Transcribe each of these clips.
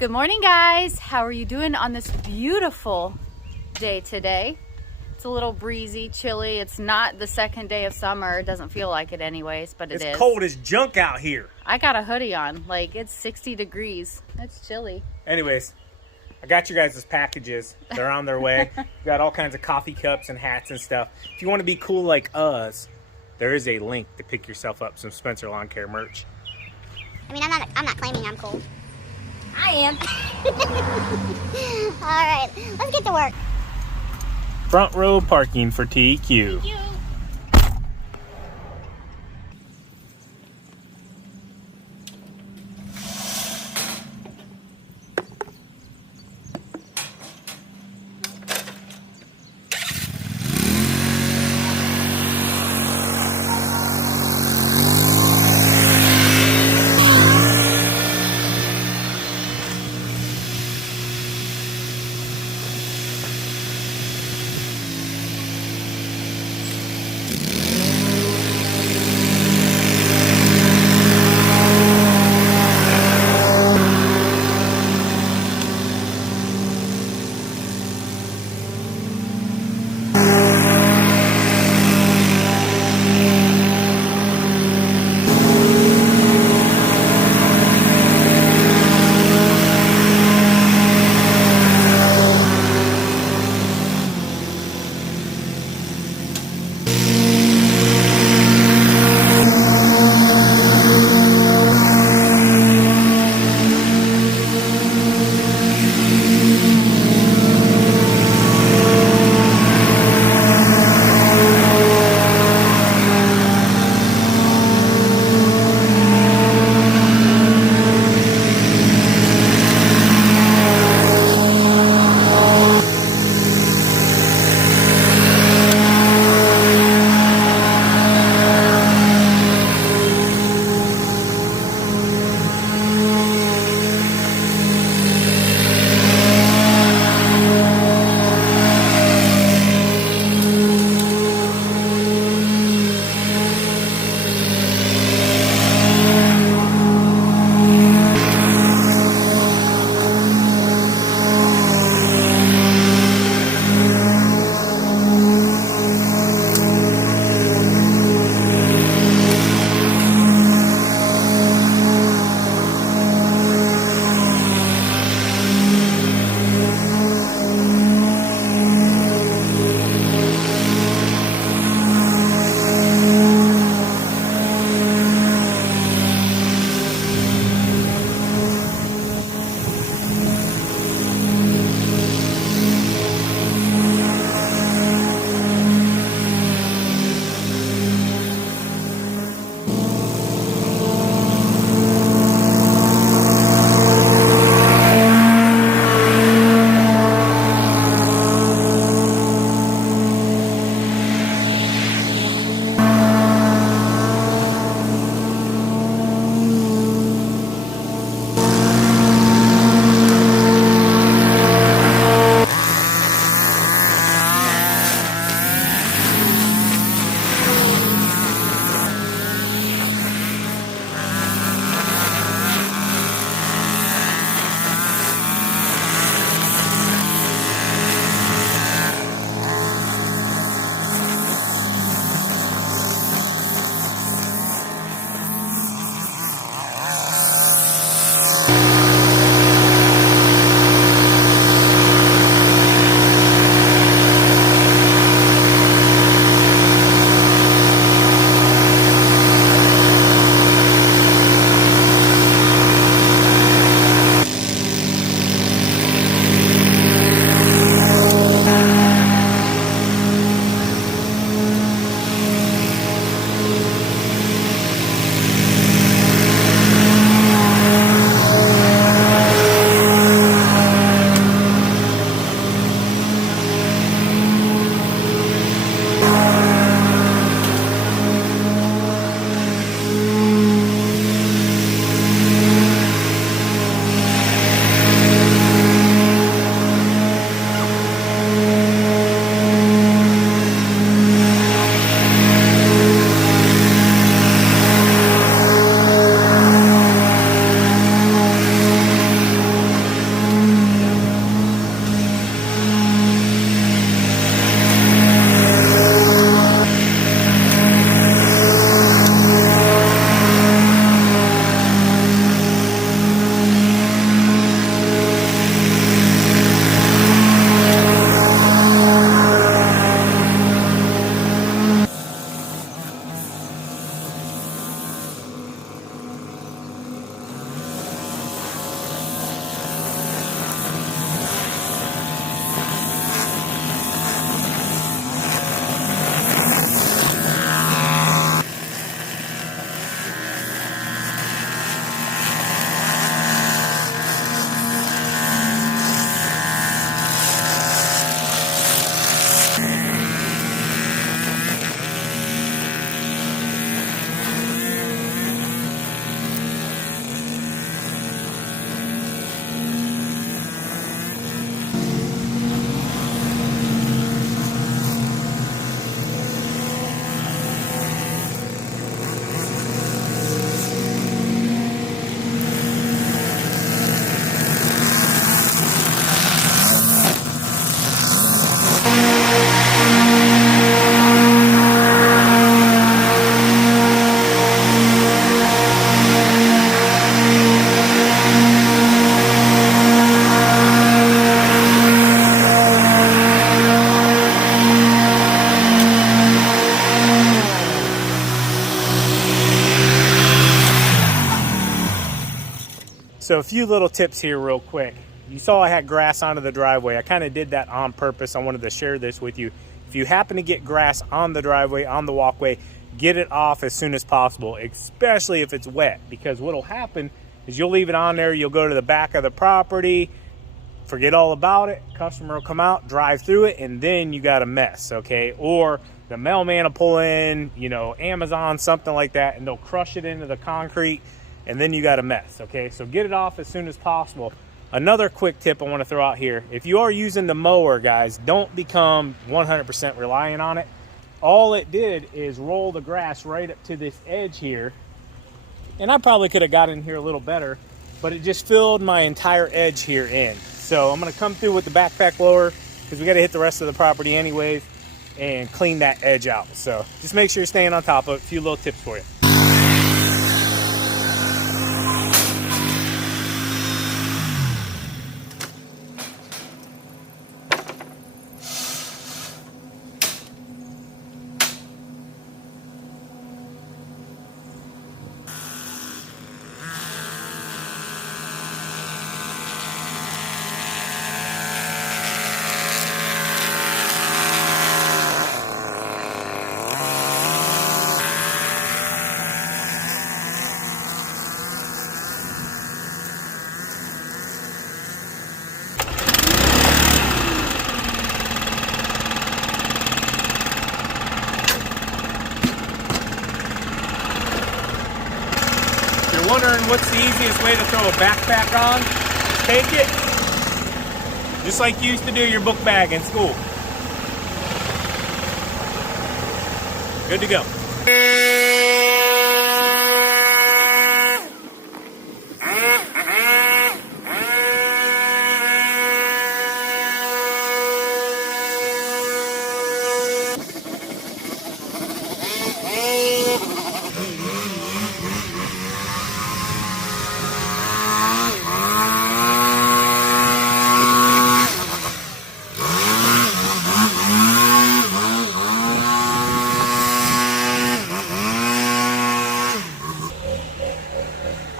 Good morning, guys. How are you doing on this beautiful day today? It's a little breezy, chilly. It's not the second day of summer. It doesn't feel like it anyways, but it's cold as junk out here. I got a hoodie on. Like, it's 60 degrees. It's chilly. Anyways, I got you guys' packages. They're on their way. We got all kinds of coffee cups and hats and stuff. If you want to be cool like us, there is a link to pick yourself up some Spencer Lawn Care merch. I mean, I'm not claiming I'm cool. I am. All right, let's get to work. Front row parking for TQ. Thank you. So a few little tips here real quick. You saw I had grass onto the driveway. I kind of did that on purpose. I wanted to share this with you. If you happen to get grass on the driveway, on the walkway, get it off as soon as possible, especially if it's wet, because what'll happen is you'll leave it on there, you'll go to the back of the property, forget all about it, customer will come out, drive through it, and then you got a mess, okay? Or the mailman will pull in, you know, Amazon, something like that, and they'll crush it into the concrete, and then you got a mess, okay? So get it off as soon as possible. Another quick tip I want to throw out here, if you are using the mower, guys, don't become 100% reliant on it. All it did is roll the grass right up to this edge here, and I probably could have got in here a little better, but it just filled my entire edge here in. So I'm going to come through with the backpack blower, because we got to hit the rest of the property anyways, and clean that edge out. So just make sure you're staying on top of it. A few little tips for you. Wondering what's the easiest way to throw a backpack on? Take it, just like you used to do your book bag in school. Good to go.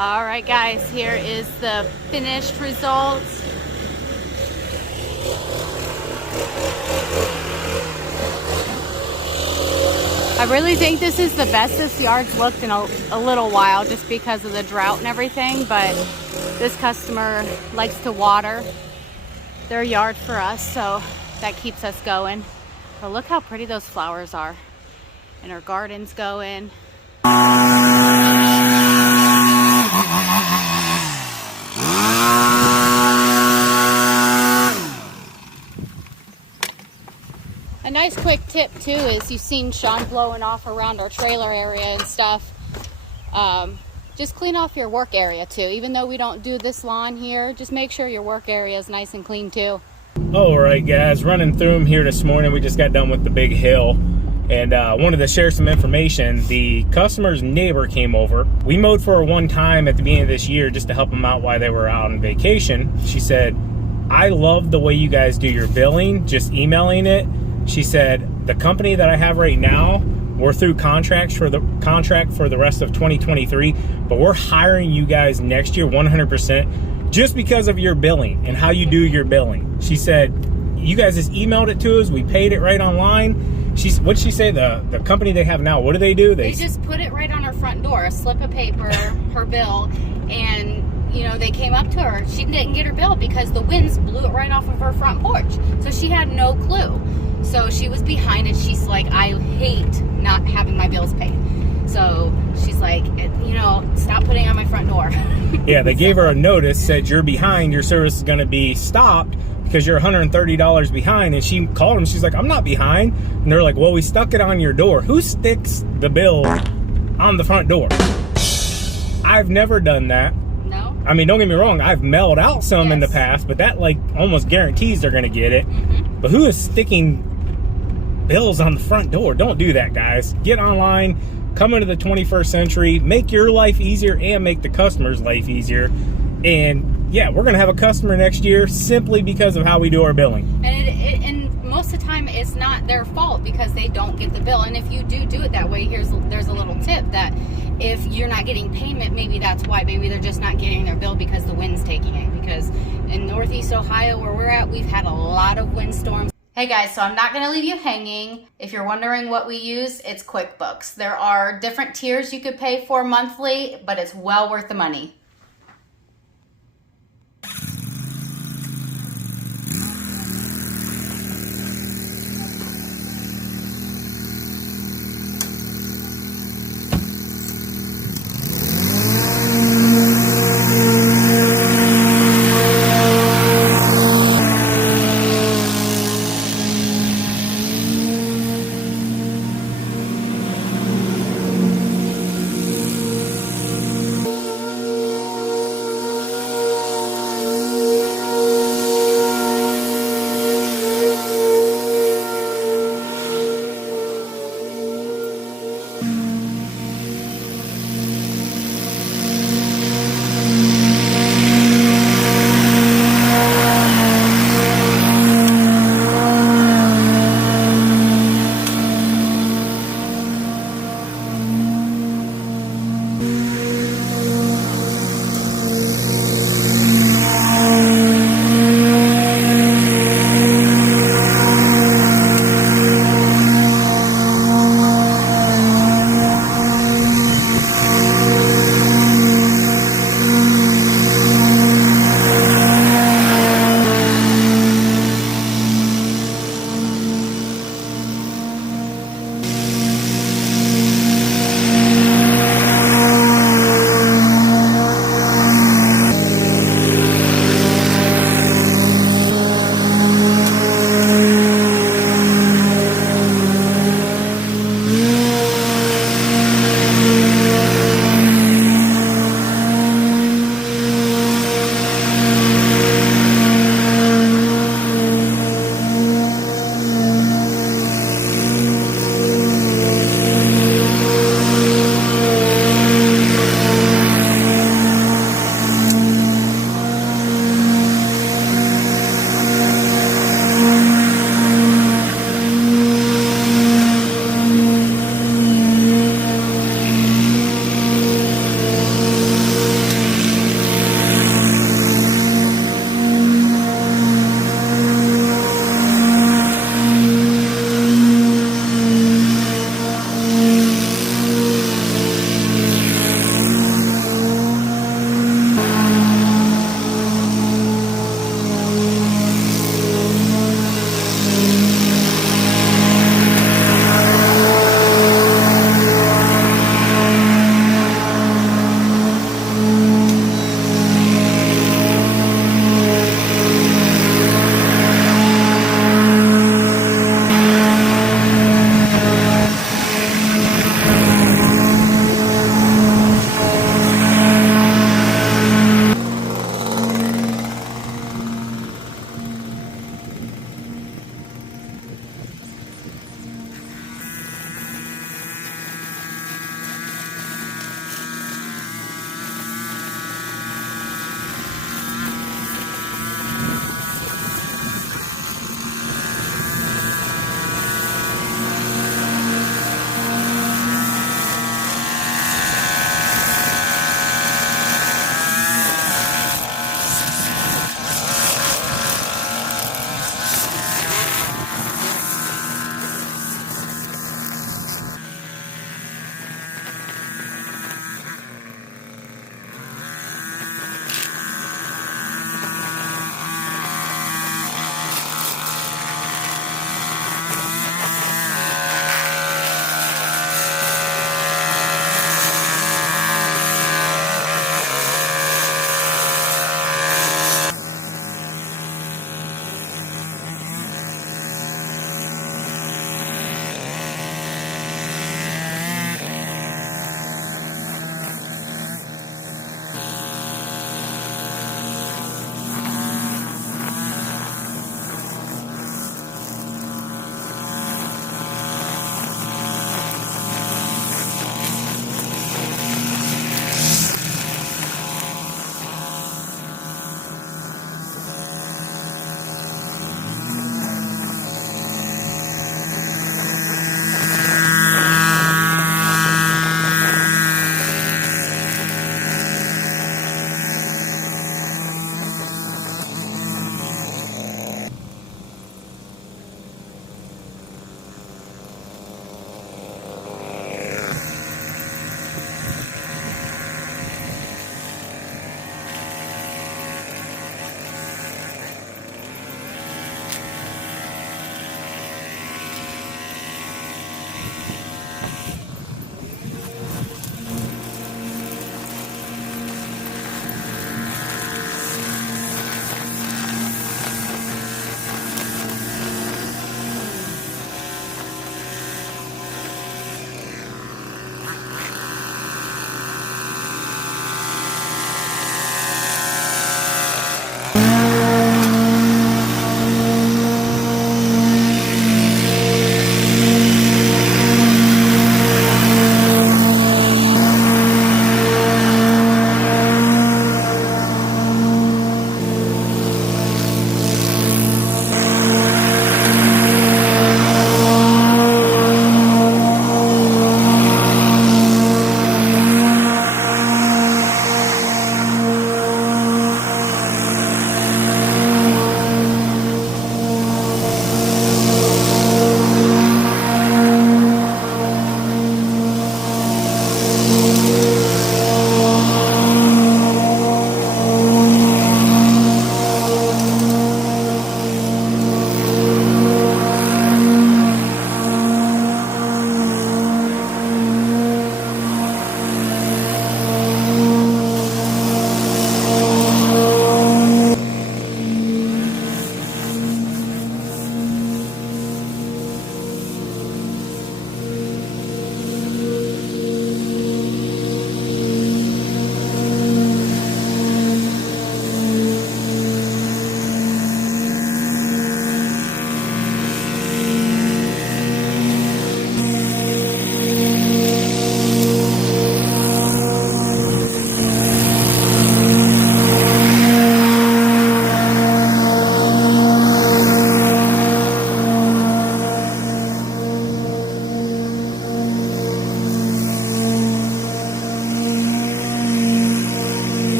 All right, guys, here is the finished results. I really think this is the best this yard's looked in a little while, just because of the drought and everything, but this customer likes to water their yard for us, so that keeps us going. But look how pretty those flowers are, and our garden's going. A nice quick tip too is you've seen Sean blowing off around our trailer area and stuff. Just clean off your work area too. Even though we don't do this lawn here, just make sure your work area is nice and clean too. All right, guys, running through them here this morning. We just got done with the big hill, and wanted to share some information. The customer's neighbor came over. We mowed for her one time at the beginning of this year just to help them out while they were out on vacation. She said, I love the way you guys do your billing, just emailing it. She said, the company that I have right now, we're through contract for the rest of 2023, but we're hiring you guys next year 100% just because of your billing and how you do your billing. She said, you guys just emailed it to us. We paid it right online. What'd she say? The company they have now, what do? They just put it right on her front door, a slip of paper, her bill, and you know, they came up to her. She didn't get her bill because the winds blew it right off of her front porch. So she had no clue. So she was behind it. She's like, I hate not having my bills paid. So she's like, you know, stop putting it on my front door. Yeah, they gave her a notice, said you're behind, your service is going to be stopped because you're $130 behind. And she called them. She's like, I'm not behind. And they're like, well, we stuck it on your door. Who sticks the bill on the front door? I've never done that. No. I mean, don't get me wrong. I've mailed out some in the past, but that like almost guarantees they're going to get it. Mm-hmm. But who is sticking bills on the front door? Don't do that, guys. Get online, come into the 21st century, make your life easier and make the customer's life easier. And yeah, we're going to have a customer next year simply because of how we do our billing. And most of the time it's not their fault because they don't get the bill. And if you do it that way, there's a little tip that if you're not getting payment, maybe that's why. Maybe they're just not getting their bill because the wind's taking it. Because in Northeast Ohio, where we're at, we've had a lot of windstorms. Hey guys, so I'm not going to leave you hanging. If you're wondering what we use, it's QuickBooks. There are different tiers you could pay for monthly, but it's well worth the money.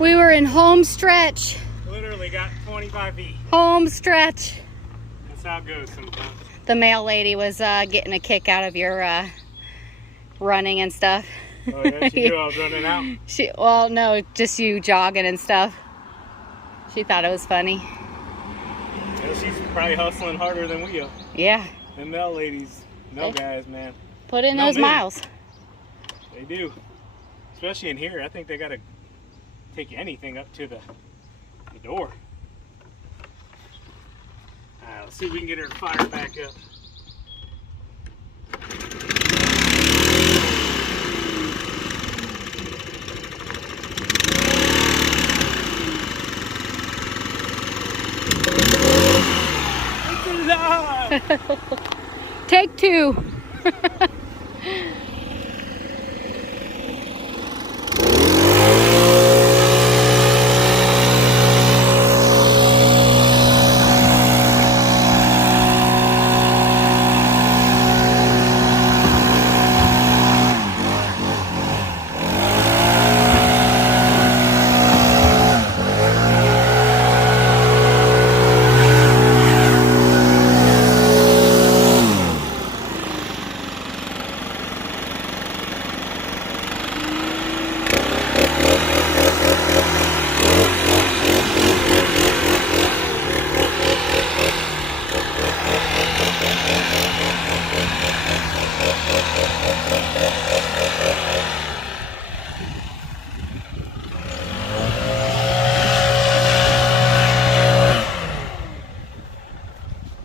We were in home stretch. Literally got 25 feet. Home stretch. That's how it goes sometimes. The mail lady was getting a kick out of your running and stuff. Oh, yeah, she knew I was running out. Well, no, just you jogging and stuff. She thought it was funny. Yeah, she's probably hustling harder than we are. Yeah. Them mail ladies, guys, man. Put in No those men. miles. They do. Especially in here. I think they got to take anything up to the door. Alright, let's see if we can get her to fire back up. Take two.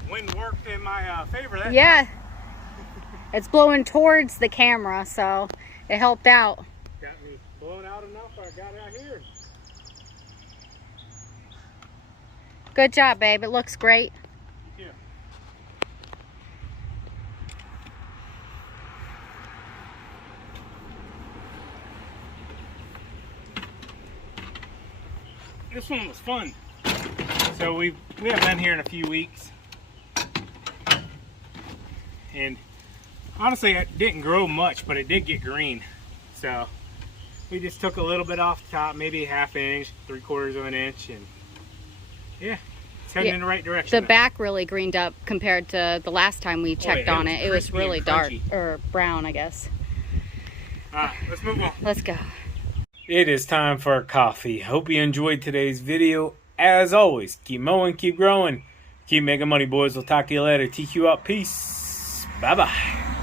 Wind worked in my favor that Yeah. time. It's blowing towards the camera, so it helped out. Got me blown out enough. I got it out here. Good job, babe. It looks great. Yeah. This one was fun. So we haven't been here in a few weeks, and honestly, it didn't grow much, but it did get green. So we just took a little bit off the top, maybe a ½ inch, 3/4 of an inch, and yeah, it's heading in the right direction. The now. back really greened up compared to the last time we checked on it. It was crispy really and dark, crunchy. or brown, I guess. All right, let's move on. Let's go. It is time for coffee. Hope you enjoyed today's video. As always, keep mowing, keep growing, keep making money, boys. We'll talk to you later. TQ out. Peace. Bye-bye.